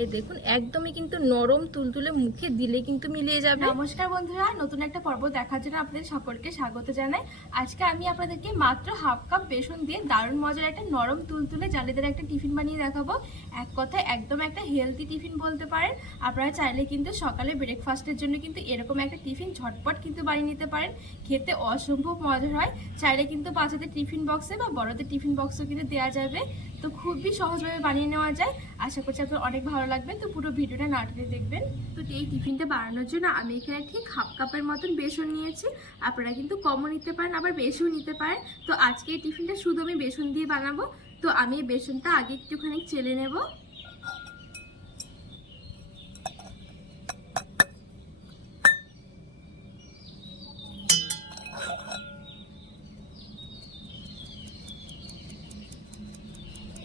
এই দেখুন, একদমই কিন্তু নরম, তুলতুলে মুখে দিলে কিন্তু মিলিয়ে যাবে। নমস্কার বন্ধুরা, নতুন একটা পর্ব দেখার জন্য আপনাদের সকলকে স্বাগত জানাই। আজকে আমি আপনাদেরকে মাত্র হাফ কাপ বেসন দিয়ে দারুণ মজার একটা নরম, তুলতুলে, জালিদার একটা টিফিন বানিয়ে দেখাবো। এক কথায় একদম একটা হেলদি টিফিন বলতে পারেন। আপনারা চাইলে কিন্তু সকালে ব্রেকফাস্টের জন্য কিন্তু এরকম একটা টিফিন ঝটপট কিন্তু বানিয়ে নিতে পারেন। খেতে অসম্ভব মজার হয়। চাইলে কিন্তু বাচ্চাদের টিফিন বক্সে বা বড়দের টিফিন বক্সেও কিন্তু দেওয়া যাবে। তো খুবই সহজভাবে বানিয়ে নেওয়া যায়। আশা করছি আপনার অনেক ভালো লাগবে। তো পুরো ভিডিওটা নাটকে দেখবেন। তো এই টিফিনটা বানানোর জন্য আমি এখানে ঠিক হাফ কাপের মতন বেসন নিয়েছি। আপনারা কিন্তু কমও নিতে পারেন, আবার বেশিও নিতে পারেন। তো আজকে এই টিফিনটা শুধু আমি বেসন দিয়ে বানাবো। তো আমি বেসনটা আগে একটুখানি চেলে নেব।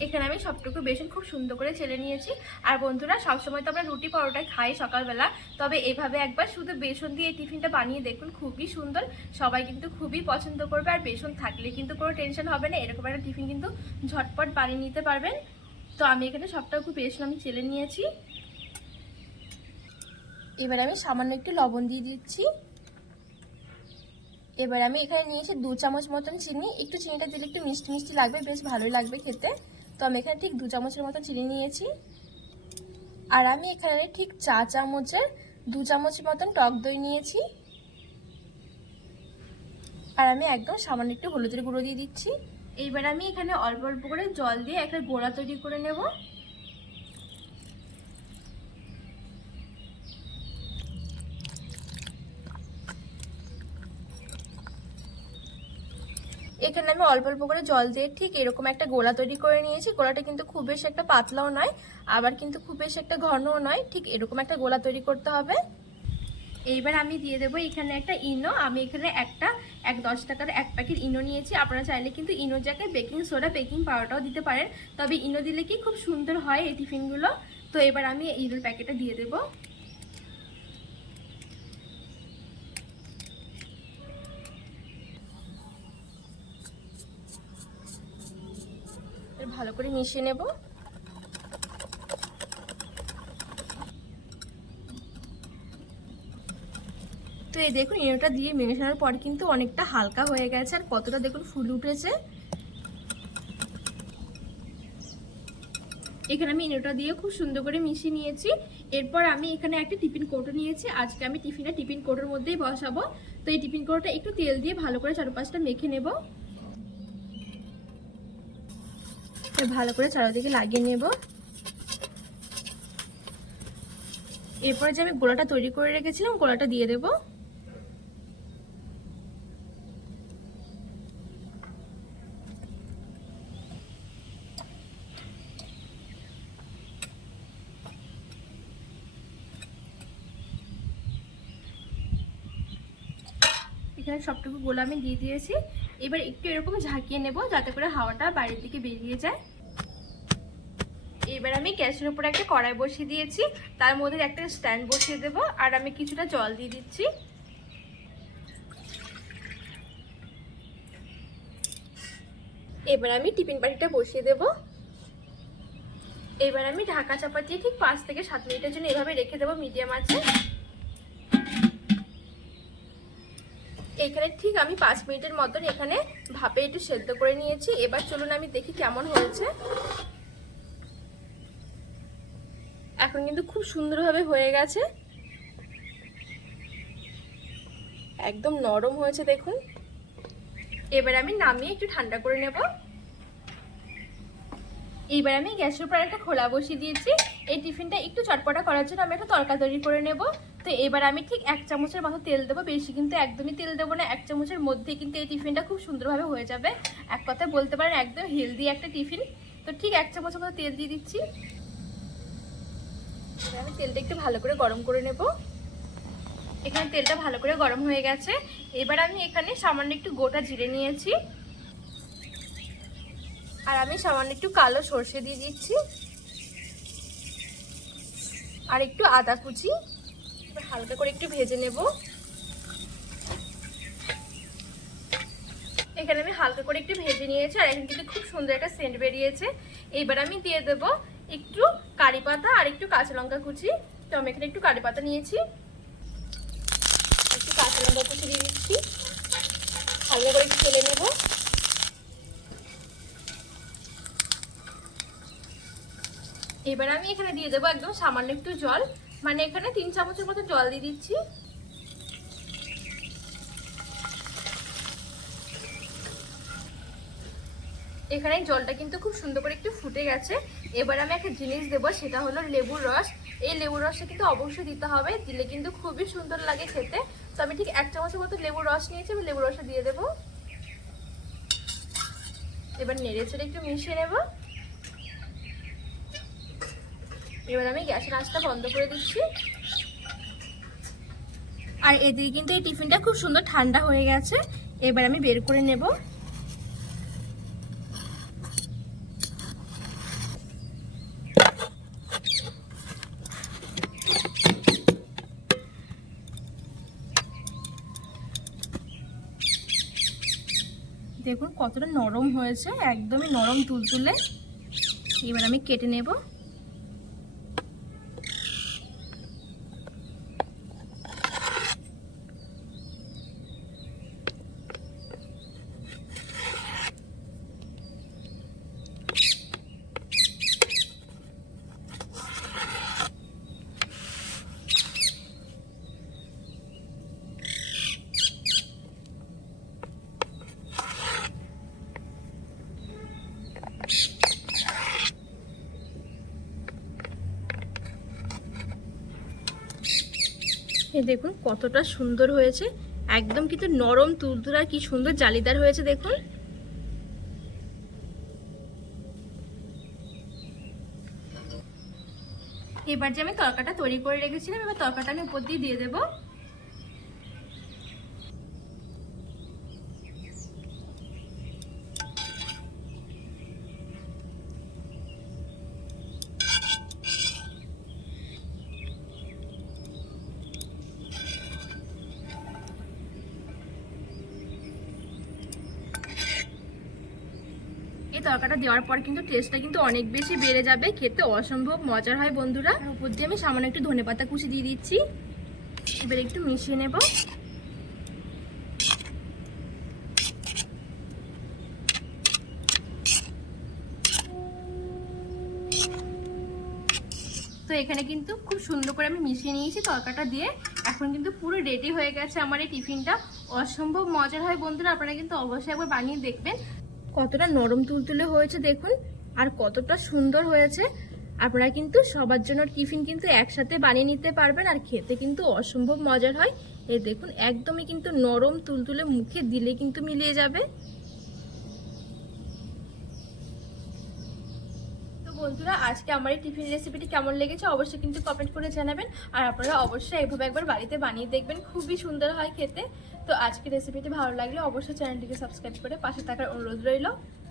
এখানে আমি সবটুকু বেসন খুব সুন্দর করে চেলে নিয়েছি। আর বন্ধুরা, সবসময় তো আমরা রুটি পরোটা খাই সকালবেলা। তবে এভাবে একবার শুধু বেসন দিয়ে টিফিনটা বানিয়ে দেখুন, খুবই সুন্দর। সবাই কিন্তু খুবই পছন্দ করবে, আর বেসন থাকলে কিন্তু কোনো টেনশন হবে না। এরকম একটা টিফিন কিন্তু ঝটপট বানিয়ে নিতে পারবেন। তো আমি এখানে সবটুকু বেসন আমি চেলে নিয়েছি। এবার আমি সামান্য একটু লবণ দিয়ে দিচ্ছি। এবার আমি এখানে নিয়েছি দু চামচ মতন চিনি। একটু চিনিটা দিলে একটু মিষ্টি মিষ্টি লাগবে, বেশ ভালোই লাগবে খেতে। তো আমি এখানে ঠিক দু চামচের মতো চিনি নিয়েছি। আর আমি এখানে ঠিক চা চামচের দু চামচের মতন টক দই নিয়েছি। আর আমি একদম সামান্য একটু হলুদের গুঁড়ো দিয়ে দিচ্ছি। এইবার আমি এখানে অল্প অল্প করে জল দিয়ে একটা গোড়া তৈরি করে নেব। এখানে আমি অল্প অল্প করে জল দিয়ে ঠিক এরকম একটা গোলা তৈরি করে নিয়েছি। গোলাটা কিন্তু খুব বেশি একটা পাতলাও নয়, আবার কিন্তু খুব বেশি একটা ঘনও নয়। ঠিক এরকম একটা গোলা তৈরি করতে হবে। এইবার আমি দিয়ে দেবো এখানে একটা ইনো। আমি এখানে একটা, এক দশ টাকার এক প্যাকেট ইনো নিয়েছি। আপনারা চাইলে কিন্তু ইনো জায়গায় বেকিং সোডা, বেকিং পাউডারটাও দিতে পারেন। তবে ইনো দিলে কি খুব সুন্দর হয় এই টিফিনগুলো? তো এবার আমি ইনোর প্যাকেটটা দিয়ে দেবো। ভালো করে মিশিয়ে নেব। তো এই দেখুন, ইনোটা দিয়ে মেশানোর পর কিন্তু অনেকটা হালকা হয়ে গেছে, আর কতটা দেখুন ফুল উঠেছে। এখানে আমি ইনোটা দিয়ে খুব সুন্দর করে মিশিয়ে নিয়েছি। এরপর আমি এখানে একটা টিফিন কোটো নিয়েছি। আজকে আমি টিফিনটা টিফিন কোটোর মধ্যেই বসাবো। তো এই টিফিন কোটোটা একটু তেল দিয়ে ভালো করে চারপাশটা মেখে নেব। ভালো করে চারিদিকে লাগিয়ে নেব। এরপরে যে আমি গোলাটা তৈরি করে রেখেছিলাম, গোলাটা দিয়ে দেব। এখানে সবটুকু গোলা আমি দিয়ে দিয়েছি। এবার একটু এরকম ঝাঁকিয়ে নেব, যাতে করে হাওয়াটা বাইরের দিকে বেরিয়ে যায়। এবার আমি গ্যাসের উপরে একটা কড়াই বসিয়ে দিয়েছি। তার মধ্যে একটা স্ট্যান্ড বসিয়ে দেব, আর আমি কিছুটা জল দিয়ে দিচ্ছি। এবার আমি টিফিন বাটিটা বসিয়ে দেব। এবার আমি ঢাকা চাপা দিয়ে ঠিক পাঁচ থেকে সাত মিনিটের জন্য এভাবে রেখে দেবো মিডিয়াম আছে এখানে ঠিক আমি পাঁচ মিনিটের মতন এখানে ভাপে একটু সেদ্ধ করে নিয়েছি। এবার চলুন আমি দেখি কেমন হয়েছে। এখন কিন্তু খুব সুন্দরভাবে হয়ে গেছে। একদম নরম হয়েছে, দেখুন। এবার আমি নামিয়ে একটু ঠান্ডা করে নেব। এইবার আমি গ্যাসের উপর একটা খোলা বসিয়ে দিয়েছি। এই টিফিনটা একটু চটপটা করার জন্য আমি একটা তরকা তৈরি করে নেব। তো এবার আমি ঠিক এক চামচের মতো তেল দেবো। বেশি কিন্তু একদমই তেল দেবো না, এক চামচের মধ্যে কিন্তু এই টিফিনটা খুব সুন্দরভাবে হয়ে যাবে। এক কথায় বলতে পারেন, একদম হেলদি একটা টিফিন। তো ঠিক এক চামচের মতো তেল দিয়ে দিচ্ছি। আমি তেলটা একটু ভালো করে গরম করে নেব। এখানে তেলটা ভালো করে গরম হয়ে গেছে। এবার আমি এখানে সামান্য একটু গোটা জিরে নিয়েছি। আর আমি সামান্য একটু কালো সর্ষে দিয়ে দিচ্ছি। আর একটু আদা কুচি। হালকা করে একটু ভেজে নেব। এখানে আমি হালকা করে একটু ভেজে নিয়েছি, আর এখন কিন্তু খুব সুন্দর একটা সেন্ট বেরিয়েছে। এইবার আমি দিয়ে দেবো একটু কারি পাতা আর একটু কাঁচা লঙ্কা কুচি। তো আমি এখানে একটু কারি পাতা নিয়েছি। একটু কাঁচা লঙ্কা কুচি দিয়ে দিচ্ছি। হালকা করে একটু তেলে নেব। এবার আমি এখানে দিয়ে দেবো একদম সামান্য একটু জল। মানে এখানে তিন চামচের মতো জল দিয়ে দিচ্ছি। এখানে জলটা কিন্তু খুব সুন্দর করে একটু ফুটে গেছে। এবার আমি একটা জিনিস দেবো, সেটা হলো লেবুর রস। এই লেবুর রসটা কিন্তু অবশ্যই দিতে হবে, দিলে কিন্তু খুবই সুন্দর লাগে খেতে। তো আমি ঠিক এক চামচের মতো লেবুর রস নিয়েছি আমি লেবুর রসটা দিয়ে দেবো। এবার নেড়ে চেড়ে একটু মিশিয়ে নেব। এবার আমি গ্যাসের আঁচটা বন্ধ করে দিচ্ছি। আর এদিকে কিন্তু এই টিফিনটা খুব সুন্দর ঠান্ডা হয়ে গেছে, এবার আমি বের করে নেব। দেখুন কতটা নরম হয়েছে একদমই নরম তুলতুলে। এবার আমি কেটে নেব। দেখুন কতটা সুন্দর হয়েছে। একদম কিন্তু নরম, তুলতুলা কি সুন্দর জালিদার হয়েছে, দেখুন। এবার যে আমি তরকাটা তৈরি করে রেখেছিলাম, এবার তরকাটা আমি উপর দিয়ে দিয়ে দেবো। তরকাটা দেওয়ার পর কিন্তু টেস্টটা কিন্তু অনেক বেশি বেড়ে যাবে। খেতে অসম্ভব মজার হয় বন্ধুরা। উপর দিয়ে আমি সামান্য একটু ধনে পাতা কুচি দিয়ে দিচ্ছি। এবার একটু মিশিয়ে নেব। তো এখানে কিন্তু খুব সুন্দর করে আমি মিশিয়ে নিয়েছি তরকাটা দিয়ে। এখন কিন্তু পুরো রেডি হয়ে গেছে আমার এই টিফিনটা। অসম্ভব মজার হয় বন্ধুরা, আপনারা কিন্তু অবশ্যই একবার বানিয়ে দেখবেন। কতটা নরম তুলতুলে হয়েছে দেখুন, আর কতটা সুন্দর হয়েছে। আপনারা কিন্তু সবার জন্য টিফিন কিন্তু একসাথে বানিয়ে নিতে পারবেন, আর খেতে কিন্তু অসম্ভব মজার হয়। এ দেখুন, একদমই কিন্তু নরম তুলতুলে মুখে দিলে কিন্তু মিলিয়ে যাবে। বন্ধুরা, আজকে আমার এই টিফিন রেসিপিটি কেমন লেগেছে অবশ্যই কিন্তু কমেন্ট করে জানাবেন। আর আপনারা অবশ্যই এভাবে একবার বাড়িতে বানিয়ে দেখবেন, খুবই সুন্দর হয় খেতে। তো আজকে রেসিপিটি ভালো লাগলে অবশ্যই চ্যানেলটিকে সাবস্ক্রাইব করে পাশে থাকার অনুরোধ রইল।